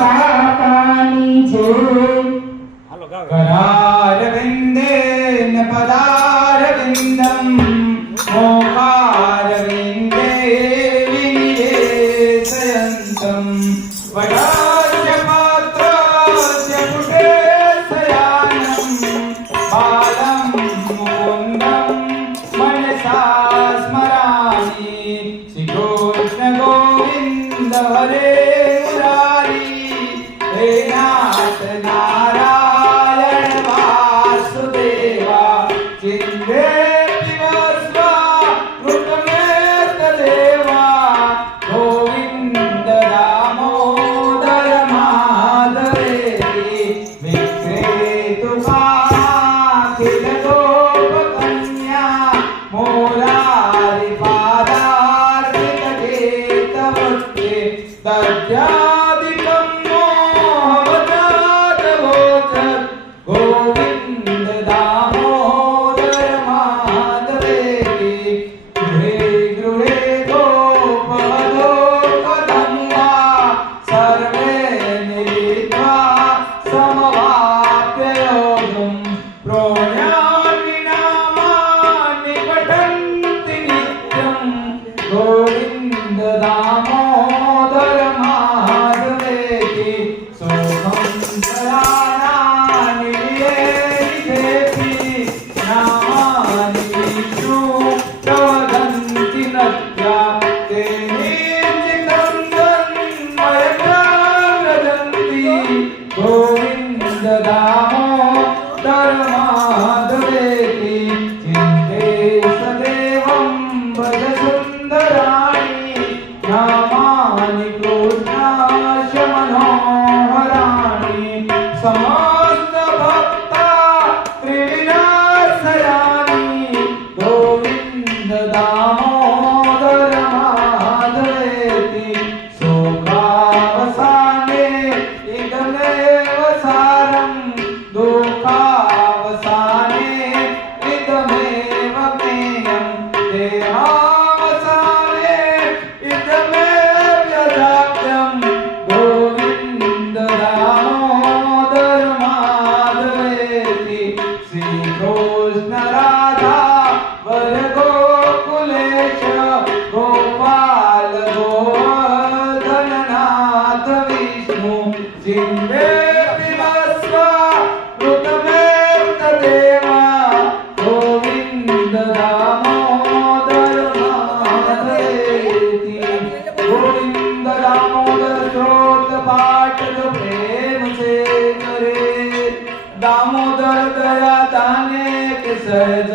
काकानी जे करारविन्देन पदारविन्दं मोकारविन्दे विनिवेशयन्तं वडास्य पात्रस्य पुटे शयानं बालं मुकुन्दं मनसा स्मरामि श्रीकृष्ण गोविन्द हरे मुरारी हे नाथ नारायण वासुदेवा चिन्ते पिबस्व कृतमेतदेवा गोविन्द दामोदर माधवेति विक्रेतु काखिल गोपकन्या मोरारि पादार्पितकेतवत्ते तज्जादिकं मोहवजातवोचत् गोविन्द दामोदर माधवेति गृहे गृहे गोपदोपदम्वा सर्वे मिलित्वा समवाप्य योगं प्रोण्यामि नामानि पठन्ति नित्यं गोविन्द दामोदर माधवेति सोहं शयानानि विहेति नामानि विष्णु प्रवदन्ति नत्या ते निर्जितं गोविन्द दामोदर माधवेति चिन्ते सदेवं भज सुन्दराणि नामानि कृष्णास्य मनोहराणि समस्त भक्ता त्रिविनाशयानि गोविन्द दामोदर माधवेति शोकावसाने इदमेव सारं दुःखावसाने इदमेव ज्ञेयं देहावसाने इदमेव यदाख्यं गोविन्द दामोदर माधवेति श्रीकृष्ण राधा वर गोकुलेश गोपाल गोवर्धननाथ विष्णु जिन्मे विवस्व कृतमेव तदेवा गोविन्द दामोदर माधवेति गोविन्द दामोदर स्रोत पाठ जो प्रेम से करे दामोदर दया दाने के सहज